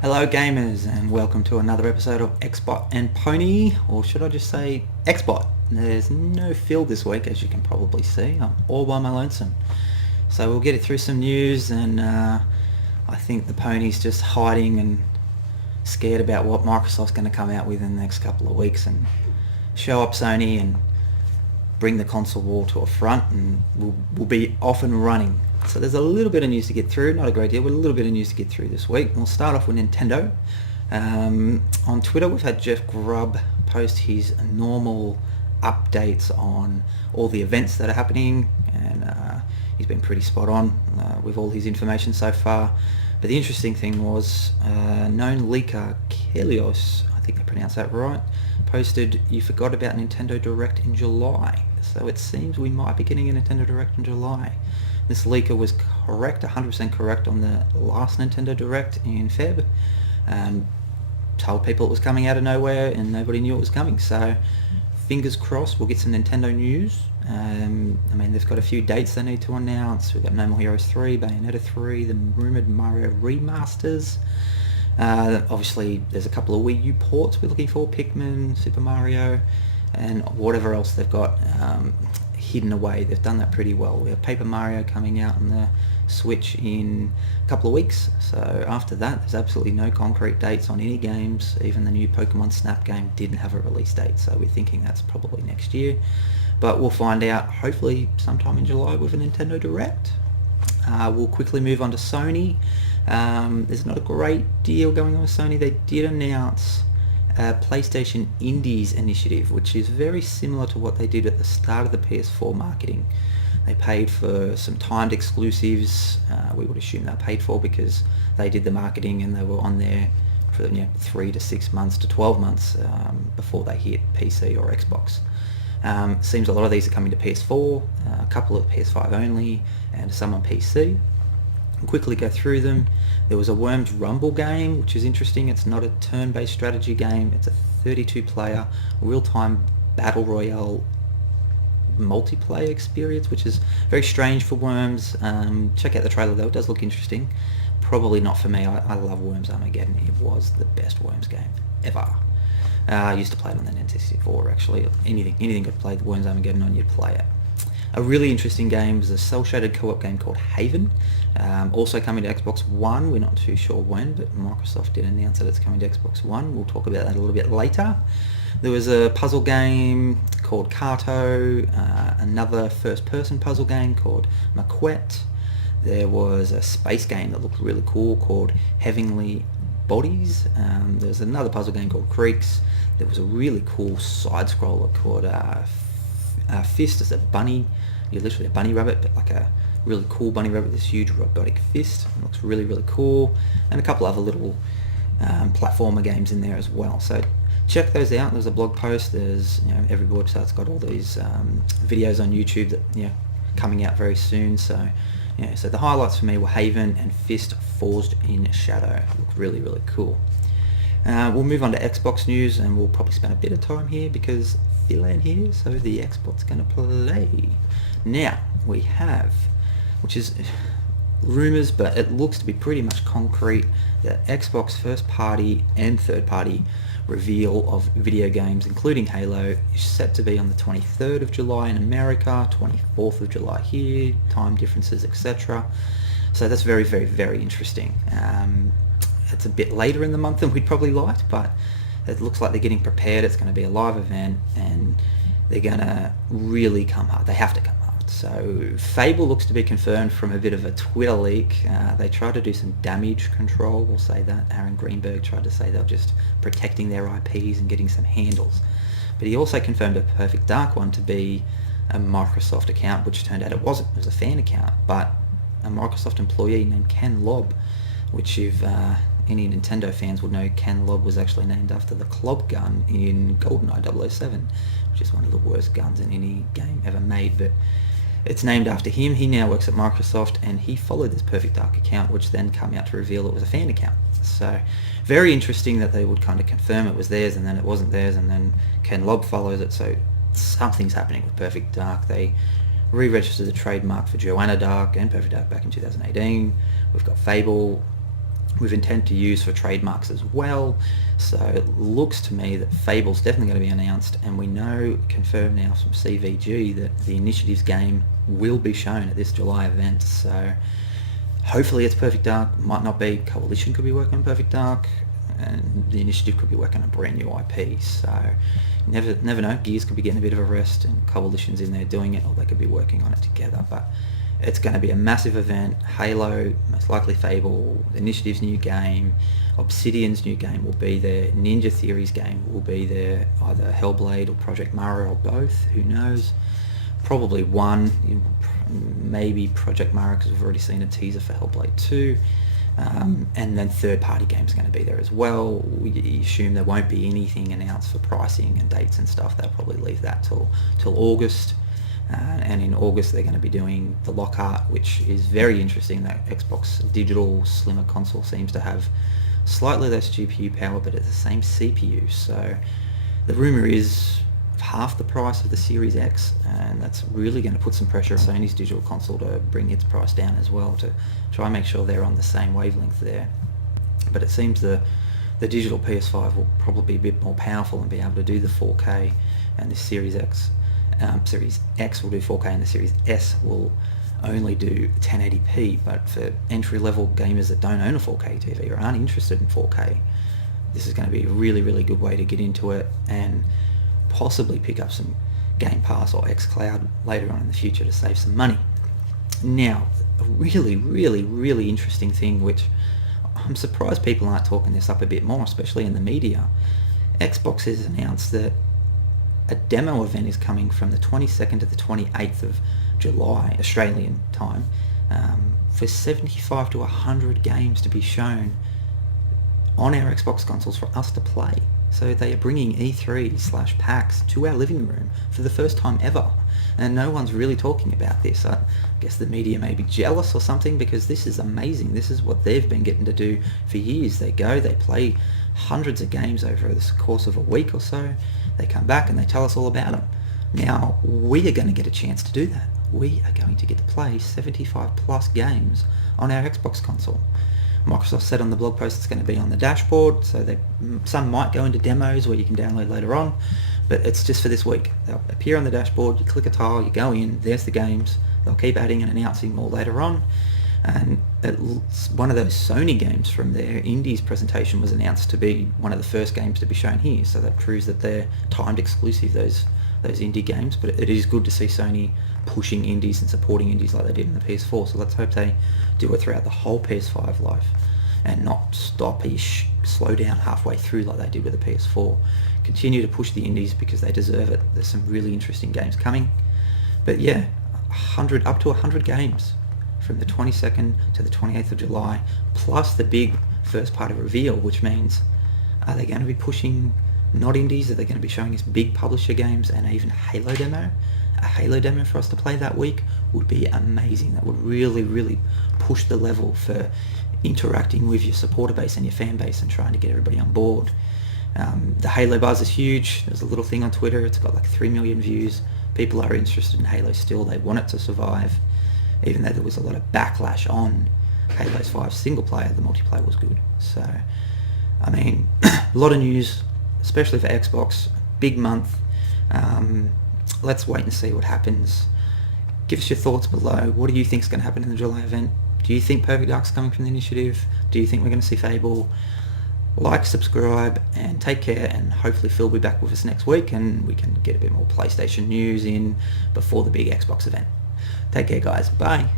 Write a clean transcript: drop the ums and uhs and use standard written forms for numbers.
Hello gamers and welcome to another episode of Xbot and Pony, or should I just say Xbot. There's no Phil this week, as you can probably see. I'm all by my lonesome. So we'll get it through some news, and I think the Pony's just hiding and scared about what Microsoft's going to come out with in the next couple of weeks and show up Sony and bring the console war to a front, and we'll be off and running. So there's a little bit of news to get through, not a great deal, but a little bit of news to get through this week. We'll start off with Nintendo. On Twitter we've had Jeff Grubb post his normal updates on all the events that are happening, and he's been pretty spot on with all his information so far. But the interesting thing was known leaker Kelios, I think I pronounced that right, posted, "You forgot about Nintendo Direct in July." So it seems we might be getting a Nintendo Direct in July. This leaker was correct, 100% correct on the last Nintendo Direct in Feb. Told people it was coming out of nowhere and nobody knew it was coming. So fingers crossed we'll get some Nintendo news. They've got a few dates they need to announce. We've got No More Heroes 3, Bayonetta 3, the rumoured Mario remasters. Obviously there's a couple of Wii U ports we're looking for, Pikmin, Super Mario, and whatever else they've got hidden away. They've done that pretty well. We have Paper Mario coming out on the Switch in a couple of weeks, so after that there's absolutely no concrete dates on any games. Even the new Pokemon Snap game didn't have a release date, so we're thinking that's probably next year, but we'll find out hopefully sometime in July with a Nintendo Direct. We'll quickly move on to Sony. There's not a great deal going on with Sony. They did announce PlayStation Indies initiative, which is very similar to what they did at the start of the PS4 marketing. They paid for some timed exclusives. We would assume they're paid for because they did the marketing and they were on there for 3 to 6 months to 12 months before they hit PC or Xbox. Seems a lot of these are coming to PS4, a couple of PS5 only, and some on PC. I'll quickly go through them. There was a Worms Rumble game, which is interesting. It's not a turn-based strategy game. It's a 32-player real-time battle royale multiplayer experience, which is very strange for Worms. Check out the trailer though, it does look interesting. Probably not for me. I love Worms Armageddon. It was the best Worms game ever. I used to play it on the N64 actually. Anything could play the Worms Armageddon on, you'd play it. A really interesting game is a cel-shaded co-op game called Haven. Also coming to Xbox One. We're not too sure when, but Microsoft did announce that it's coming to Xbox One. We'll talk about that a little bit later. There was a puzzle game called Kato, another first-person puzzle game called Maquette. There was a space game that looked really cool called Heavenly Bodies. There was another puzzle game called Creeks. There was a really cool side-scroller called Fist. As a bunny. You're literally a bunny rabbit, but like a really cool bunny rabbit with this huge robotic fist. It looks really, really cool. And a couple other little platformer games in there as well. So check those out. There's a blog post. There's every website's got all these videos on YouTube that coming out very soon. So so the highlights for me were Haven and Fist Forged in Shadow. Look really, really cool. We'll move on to Xbox news, and we'll probably spend a bit of time here because Phil ain't here, so the Xbox going to play. Now we have, which is rumours, but it looks to be pretty much concrete, the Xbox first party and third party reveal of video games including Halo is set to be on the 23rd of July in America, 24th of July here, time differences, etc. So that's very, very, very interesting. It's a bit later in the month than we'd probably like, but it looks like they're getting prepared. It's going to be a live event and they're going to really come hard. They have to come hard. So Fable looks to be confirmed from a bit of a Twitter leak. They tried to do some damage control, we'll say that. Aaron Greenberg tried to say they were just protecting their IPs and getting some handles. But he also confirmed a Perfect Dark one to be a Microsoft account, which turned out it wasn't. It was a fan account, but a Microsoft employee named Ken Lobb, which if any Nintendo fans would know, Ken Lobb was actually named after the Clob gun in GoldenEye 007, which is one of the worst guns in any game ever made, but it's named after him. He now works at Microsoft, and he followed this Perfect Dark account, which then came out to reveal it was a fan account. So very interesting that they would kind of confirm it was theirs and then it wasn't theirs, and then Ken Lobb follows it. So something's happening with Perfect Dark. They re-registered the trademark for Joanna Dark and Perfect Dark back in 2018. We've got Fable. with intent to use for trademarks as well. So it looks to me that Fable's definitely going to be announced, and we know, confirmed now from CVG, that the Initiatives game will be shown at this July event. So hopefully it's Perfect Dark, might not be. Coalition could be working on Perfect Dark, and the Initiative could be working on a brand new IP. So never know. Gears could be getting a bit of a rest, and Coalition's in there doing it, or they could be working on it together. But it's going to be a massive event. Halo, most likely Fable, Initiative's new game, Obsidian's new game will be there, Ninja Theory's game will be there, either Hellblade or Project Mara or both, who knows. Probably one, maybe Project Mara, because we've already seen a teaser for Hellblade 2. And then third-party games are going to be there as well. We assume there won't be anything announced for pricing and dates and stuff. They'll probably leave that till August. And in August they're going to be doing the Lockhart, which is very interesting. That Xbox digital slimmer console seems to have slightly less GPU power, but it's the same CPU. So the rumor is half the price of the Series X, and that's really going to put some pressure on Sony's digital console to bring its price down as well, to try and make sure they're on the same wavelength there. But it seems the digital PS5 will probably be a bit more powerful and be able to do the 4K, and the Series X will do 4K, and the Series S will only do 1080p. But for entry-level gamers that don't own a 4K TV or aren't interested in 4K, this is going to be a really, really good way to get into it and possibly pick up some Game Pass or xCloud later on in the future to save some money. Now, a really, really, really interesting thing, which I'm surprised people aren't talking this up a bit more, especially in the media. Xbox has announced that a demo event is coming from the 22nd to the 28th of July, Australian time, for 75 to 100 games to be shown on our Xbox consoles for us to play. So they are bringing E3/PAX to our living room for the first time ever. And no one's really talking about this. I guess the media may be jealous or something, because this is amazing. This is what they've been getting to do for years. They play hundreds of games over the course of a week or so. They come back and they tell us all about them. Now, we are going to get a chance to do that. We are going to get to play 75 plus games on our Xbox console. Microsoft said on the blog post it's going to be on the dashboard, so some might go into demos where you can download later on, but it's just for this week. They'll appear on the dashboard, you click a tile, you go in, there's the games. They'll keep adding and announcing more later on. And one of those Sony games from their Indies presentation was announced to be one of the first games to be shown here, so that proves that they're timed exclusive, those indie games. But it is good to see Sony pushing indies and supporting indies like they did in the PS4, so let's hope they do it throughout the whole PS5 life and not slow down halfway through like they did with the PS4. Continue to push the indies because they deserve it. There's some really interesting games coming. But yeah, up to 100 games from the 22nd to the 28th of July, plus the big first party reveal, which means, are they going to be pushing not indies? Are they going to be showing us big publisher games and even Halo demo? A Halo demo for us to play that week would be amazing. That would really, really push the level for interacting with your supporter base and your fan base and trying to get everybody on board. The Halo buzz is huge. There's a little thing on Twitter. It's got like 3 million views. People are interested in Halo still. They want it to survive. Even though there was a lot of backlash on Halo's 5 single player, the multiplayer was good. So, I mean, a lot of news, especially for Xbox. Big month. Let's wait and see what happens. Give us your thoughts below. What do you think is going to happen in the July event? Do you think Perfect Dark's coming from the Initiative? Do you think we're going to see Fable? Like, subscribe, and take care, and hopefully Phil will be back with us next week and we can get a bit more PlayStation news in before the big Xbox event. Take care, guys. Bye.